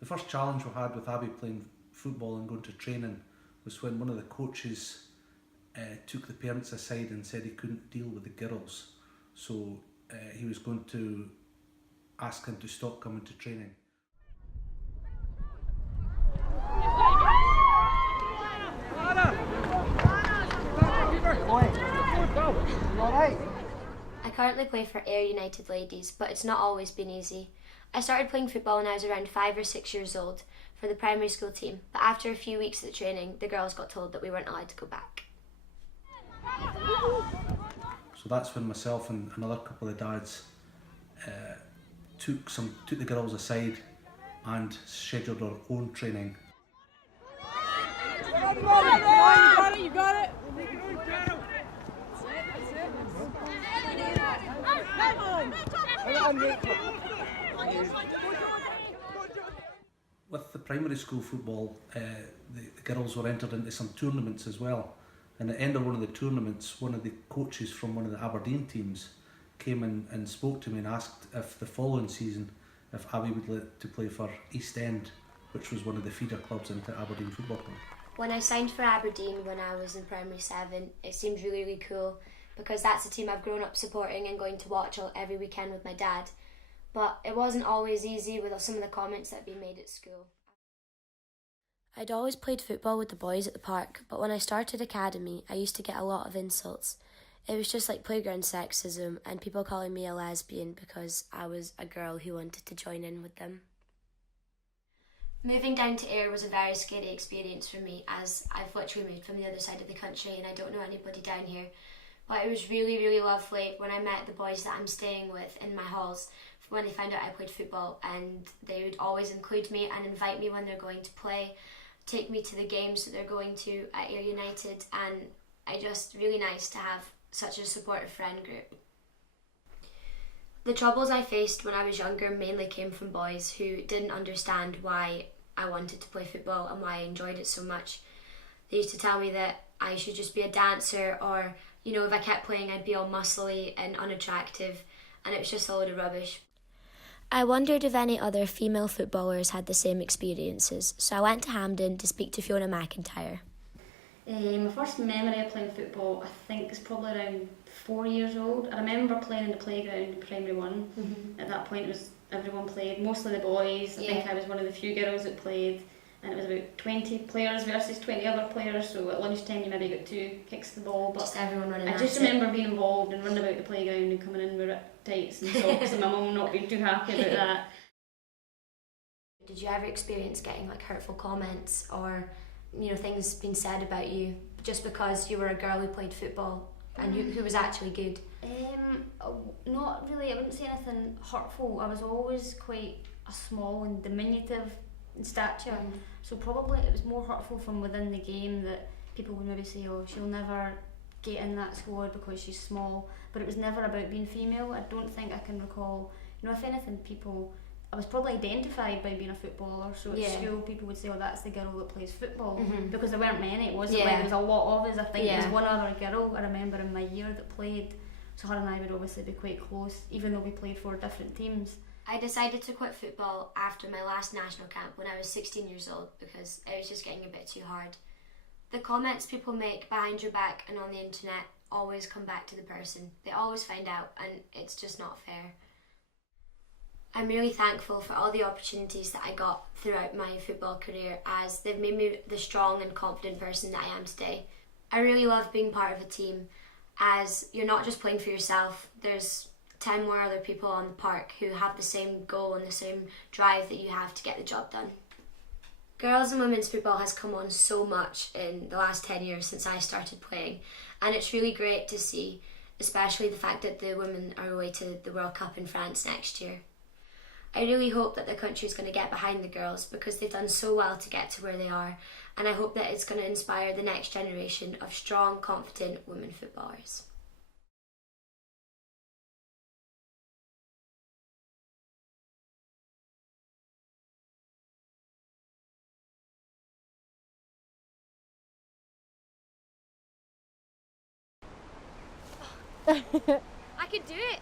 The first challenge we had with Abbie playing football and going to training was when one of the coaches took the parents aside and said he couldn't deal with the girls. So he was going to ask him to stop coming to training. I currently play for Ayr United Ladies, but it's not always been easy. I started playing football when I was around 5 or 6 years old for the primary school team, but after a few weeks of the training, the girls got told that we weren't allowed to go back. So that's when myself and another couple of dads took the girls aside and scheduled our own training. You got it, you got it! With the primary school football, the girls were entered into some tournaments as well. And at the end of one of the tournaments, one of the coaches from one of the Aberdeen teams came and spoke to me and asked if the following season, if Abbie would like to play for East End, which was one of the feeder clubs into Aberdeen Football Club. When I signed for Aberdeen when I was in primary 7, it seemed really, really cool because that's a team I've grown up supporting and going to watch every weekend with my dad. But it wasn't always easy with some of the comments that had been made at school. I'd always played football with the boys at the park, but when I started academy, I used to get a lot of insults. It was just like playground sexism and people calling me a lesbian because I was a girl who wanted to join in with them. Moving down to Ayr was a very scary experience for me as I've literally moved from the other side of the country and I don't know anybody down here. But it was really, really lovely when I met the boys that I'm staying with in my halls when they found out I played football, and they would always include me and invite me when they're going to play, take me to the games that they're going to at Ayr United, and it's just really nice to have such a supportive friend group. The troubles I faced when I was younger mainly came from boys who didn't understand why I wanted to play football and why I enjoyed it so much. They used to tell me that I should just be a dancer, or, you know, if I kept playing I'd be all muscly and unattractive, and it was just a load of rubbish. I wondered if any other female footballers had the same experiences, so I went to Hampden to speak to Fiona McIntyre. My first memory of playing football, I think, is probably around 4 years old. I remember playing in the playground in primary 1. At that point, it was everyone played, mostly the boys. I think I was one of the few girls that played, and it was about 20 players versus 20 other players. So at lunchtime, you maybe got 2 kicks to the ball. But just everyone running. I just remember being involved and running about the playground and coming in with tights and socks, and my mum not being too happy about that. Did you ever experience getting like hurtful comments or, you know, things being said about you just because you were a girl who played football and who was actually good? Not really. I wouldn't say anything hurtful. I was always quite a small and diminutive in stature, so probably it was more hurtful from within the game that people would maybe say, oh, she'll never get in that squad because she's small, but it was never about being female. I don't think I can recall, you know, if anything, I was probably identified by being a footballer, so at school people would say, oh, that's the girl that plays football, because there weren't many. It wasn't like there was a lot of us. I think there was one other girl I remember in my year that played, so her and I would obviously be quite close, even though we played for different teams. I decided to quit football after my last national camp when I was 16 years old because it was just getting a bit too hard. The comments people make behind your back and on the internet always come back to the person. They always find out, and it's just not fair. I'm really thankful for all the opportunities that I got throughout my football career, as they've made me the strong and confident person that I am today. I really love being part of a team, as you're not just playing for yourself. There's 10 more other people on the park who have the same goal and the same drive that you have to get the job done. Girls and women's football has come on so much in the last 10 years since I started playing, and it's really great to see, especially the fact that the women are away to the World Cup in France next year. I really hope that the country is going to get behind the girls because they've done so well to get to where they are, and I hope that it's going to inspire the next generation of strong, confident women footballers. I could do it.